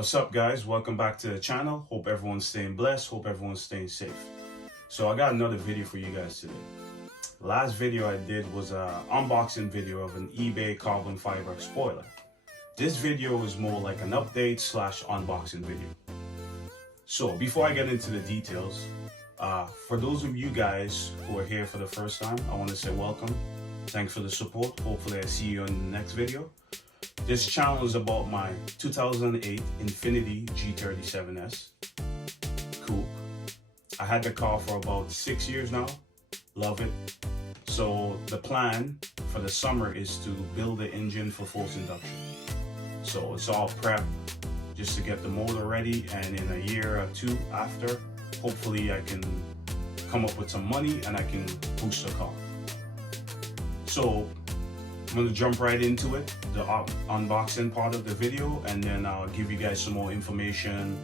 What's up, guys? Welcome back to the channel. Hope everyone's staying blessed. Hope everyone's staying safe. So I got another video for you guys today. Last video I did was an unboxing video of an eBay carbon fiber spoiler. This video is more like an update / unboxing video. So before I get into the details, for those of you guys who are here for the first time, I want to say welcome. Thanks for the support. Hopefully I see you in the next video. This channel is about my 2008 Infiniti G37S coupe. I had the car for about 6 years now. Love it. So the plan for the summer is to build the engine for forced induction. So it's all prep just to get the motor ready, and in a year or two after, hopefully I can come up with some money and I can boost the car. So I'm going to jump right into it, the unboxing part of the video, and then I'll give you guys some more information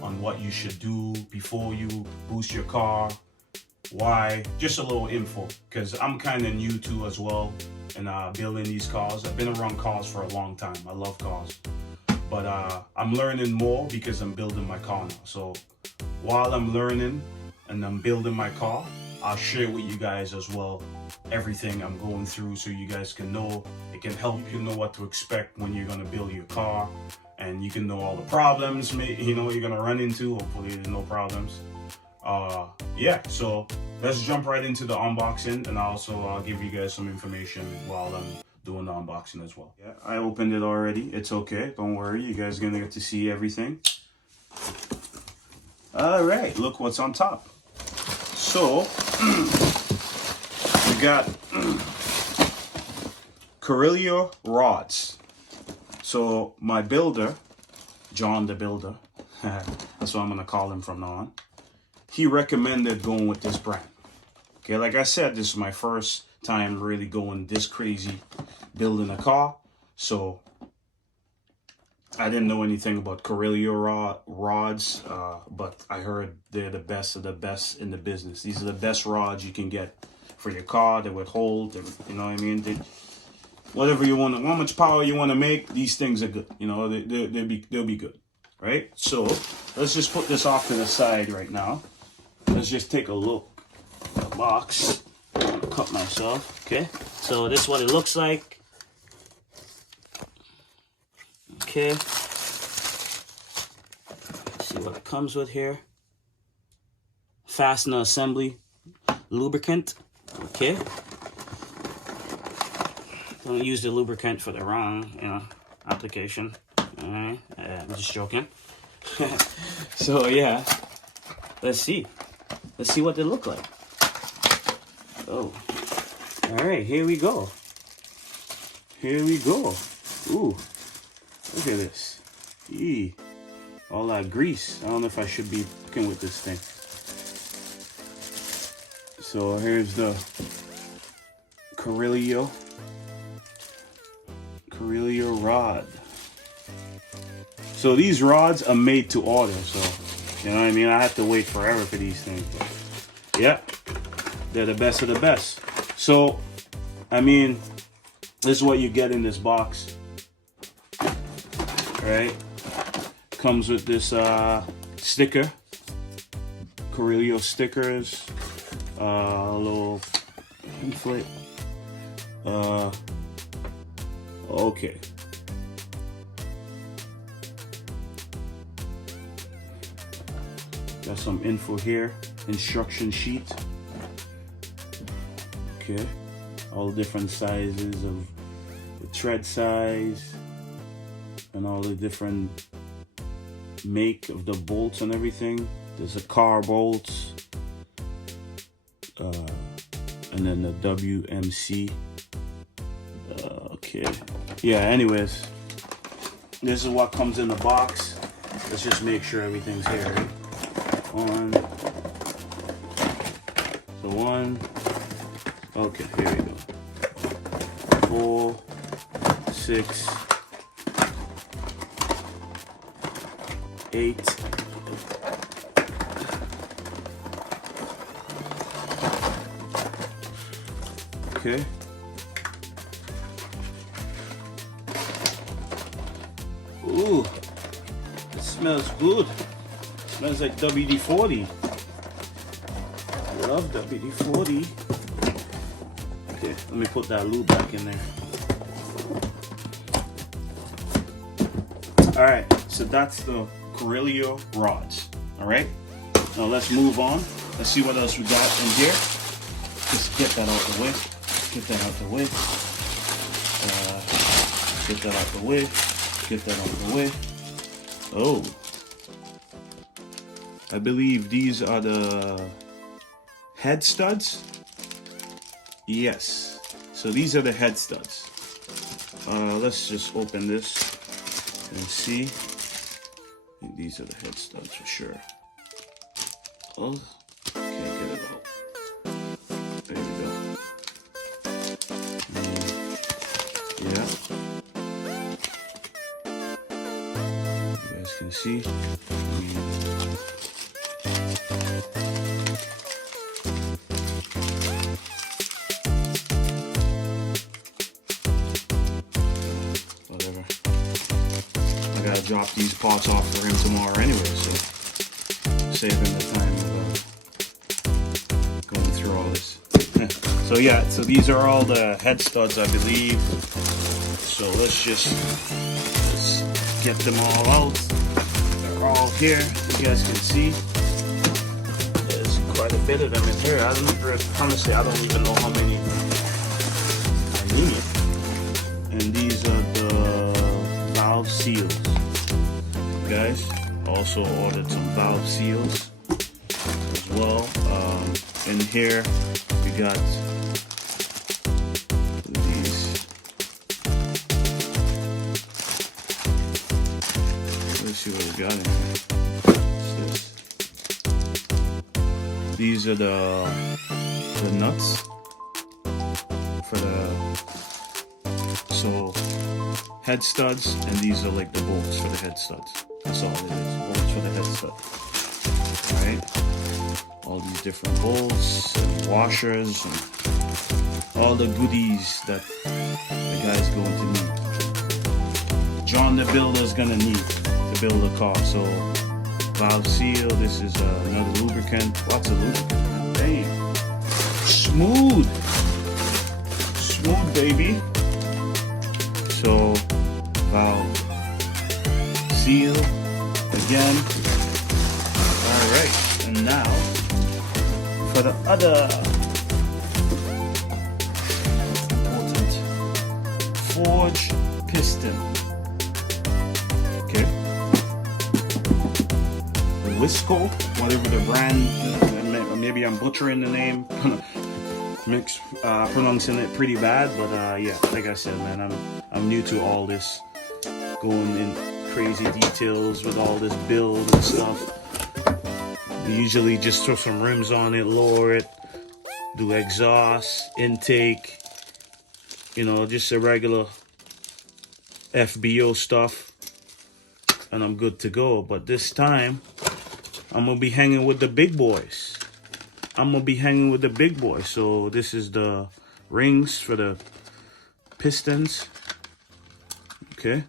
on what you should do before you boost your car, why, just a little info, because I'm kind of new to as well in building these cars. I've been around cars for a long time. I love cars, but I'm learning more because I'm building my car now. So while I'm learning and I'm building my car, I'll share with you guys as well everything I'm going through, so you guys can know. It can help you know what to expect when you're going to build your car, and you can know all the problems you're going to run into. Hopefully there's no problems. Yeah, so let's jump right into the unboxing, and also I'll give you guys some information while I'm doing the unboxing as well. Yeah, I opened it already. It's okay, don't worry, you guys are gonna get to see everything. All right, look what's on top. So we got Corelia Rods. So my builder, John the Builder, that's what I'm gonna call him from now on, he recommended going with this brand. Okay, like I said, this is my first time really going this crazy building a car. So I didn't know anything about Corelia rods, but I heard they're the best of the best in the business. These are the best rods you can get for your car. They would hold, you know what I mean? Whatever you want, how much power you want to make, these things are good. You know, they'll be good, right? So let's just put this off to the side right now. Let's just take a look at the box. I'm gonna cut myself. Okay, so this is what it looks like. Okay, let's see what it comes with here. Fastener assembly, lubricant. Okay, don't use the lubricant for the wrong, application. All right, I'm just joking. So yeah, let's see what they look like. Oh, all right, here we go. Here we go. Ooh, look at this. Eee, all that grease. I don't know if I should be working with this thing. So here's the Corelia rod. So these rods are made to order, so you know what I mean? I have to wait forever for these things. But yeah, they're the best of the best. So, I mean, this is what you get in this box, right? Comes with this sticker, Corelia stickers, a little inflate. Okay. Got some info here, instruction sheet. Okay, all different sizes of the tread size and all the different make of the bolts and everything. There's a car bolts, and then the WMC. Okay, yeah, anyways, this is what comes in the box. Let's just make sure everything's here, right? One. Okay, here we go. 4, 6, 8. Okay. Ooh, Smells good. Smells like WD-40. Love WD-40. Okay, let me put that lube back in there. Alright, so that's the Corelia Rods. Alright, now let's move on. Let's see what else we got in here. Just get that out the way. Get that out the way. Get that out the way. Get that out the way. Oh. I believe these are the head studs. Yes. So these are the head studs. Let's just open this and see. I think these are the head studs for sure. Oh, can't get it out. There we go. Yeah. You guys can see. Whatever. I gotta drop these parts off for him tomorrow anyway, so save him the time of going through all this. So yeah, so these are all the head studs, I believe. So let's get them all out. They're all here. You guys can see. There's quite a bit of them in here. Honestly, I don't even know how many I need. And these are the valve seals. Guys, also ordered some valve seals as well. In here we got these. Let's see what we got in here. What's this? These are the nuts for head studs, and these are like the bolts for the head studs. That's all it is, bolts for the head stud. Alright, all these different bolts and washers and all the goodies that the guy's going to need. John the Builder's gonna need to build a car. So valve seal, this is another lubricant. Lots of lubricant, man. Damn. Smooth, baby. So valve seal again. Alright, and now for the other important forge piston. Okay. The Wisco, whatever the brand, maybe I'm butchering the name. Pronouncing it pretty bad, but yeah, like I said, man, I'm new to all this, going in crazy details with all this build and stuff. We usually just throw some rims on it, lower it, do exhaust, intake, you know, just a regular FBO stuff, and I'm good to go. But this time, I'm gonna be hanging with the big boys. So this is the rings for the pistons. Okay,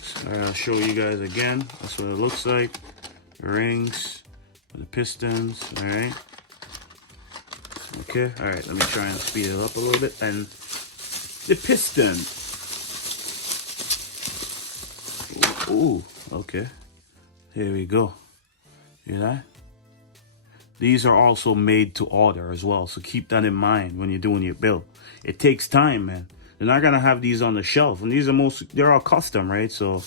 so I'll show you guys again. That's what it looks like. Rings for the pistons. All right. Okay. All right. Let me try and speed it up a little bit. And the piston. Ooh. Okay. Here we go. Hear that? These are also made to order as well, so keep that in mind when you're doing your build. It takes time, man. They're not gonna have these on the shelf, and these are they're all custom, right? So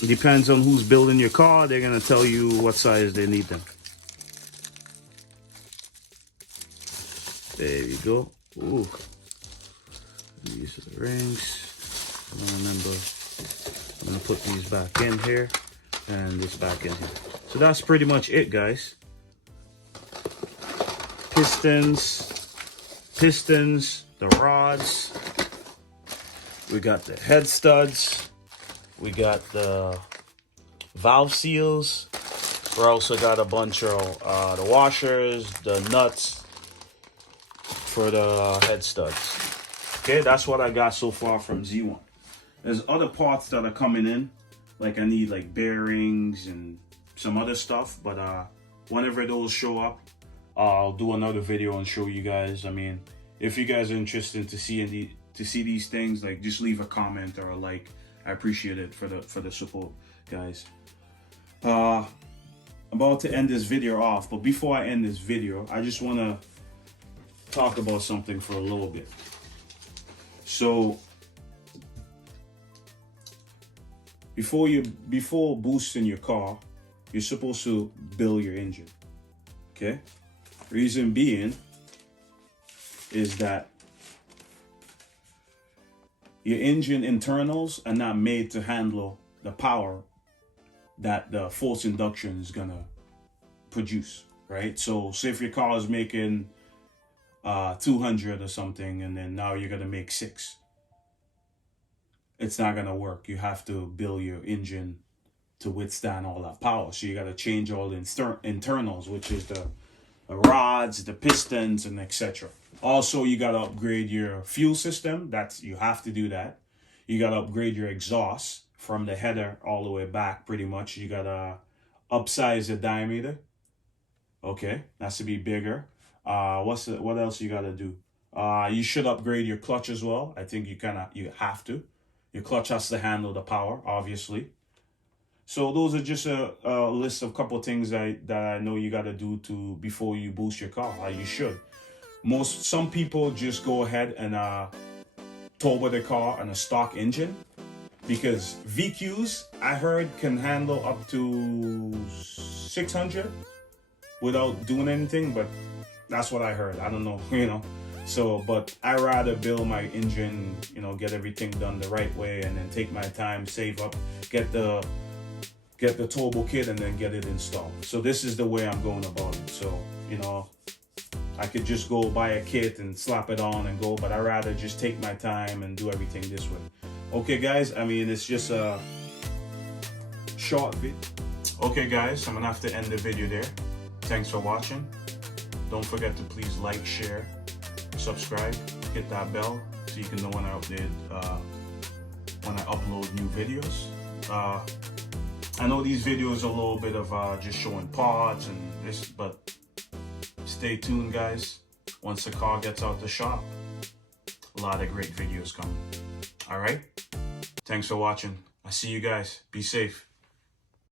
it depends on who's building your car. They're gonna tell you what size they need them. There you go. Ooh, these are the rings. I don't remember. I'm gonna put these back in here. And this back in here. So that's pretty much it, guys. Pistons, the rods. We got the head studs. We got the valve seals. We also got a bunch of the washers, the nuts for the head studs. Okay, that's what I got so far from Z1. There's other parts that are coming in, like I need like bearings and some other stuff, but whenever those show up, I'll do another video and show you guys. I mean, if you guys are interested to see these things, like just leave a comment or a like. I appreciate it for the support, guys. About to end this video off, but before I end this video, I just want to talk about something for a little bit. So before boosting your car, you're supposed to build your engine. Okay? Reason being is that your engine internals are not made to handle the power that the forced induction is gonna produce, right? So say if your car is making 200 or something, and then now you're gonna make 6, it's not gonna work. You have to build your engine to withstand all that power. So you gotta change all the internals, which is the rods, the pistons, and etc. Also, you gotta upgrade your fuel system. You have to do that. You gotta upgrade your exhaust from the header all the way back, pretty much. You gotta upsize the diameter. Okay, that's to be bigger. What else you gotta do? You should upgrade your clutch as well. I think you have to. Your clutch has to handle the power, obviously. So those are just a list of couple things that I know you gotta do before you boost your car. You should. Some people just go ahead and turbo their car on a stock engine, because VQs, I heard, can handle up to 600 without doing anything, but that's what I heard. I don't know, you know. So, but I rather build my engine, you know, get everything done the right way, and then take my time, save up, get the turbo kit, and then get it installed. So this is the way I'm going about it. So, you know, I could just go buy a kit and slap it on and go, but I rather just take my time and do everything this way. Okay, guys, I mean, it's just a short video. Okay, guys, I'm gonna have to end the video there. Thanks for watching. Don't forget to please like, share, subscribe, hit that bell so you can know when I upload new videos. I know these videos are a little bit of just showing parts and this, but stay tuned, guys. Once the car gets out the shop, a lot of great videos coming. All right? Thanks for watching. I see you guys. Be safe.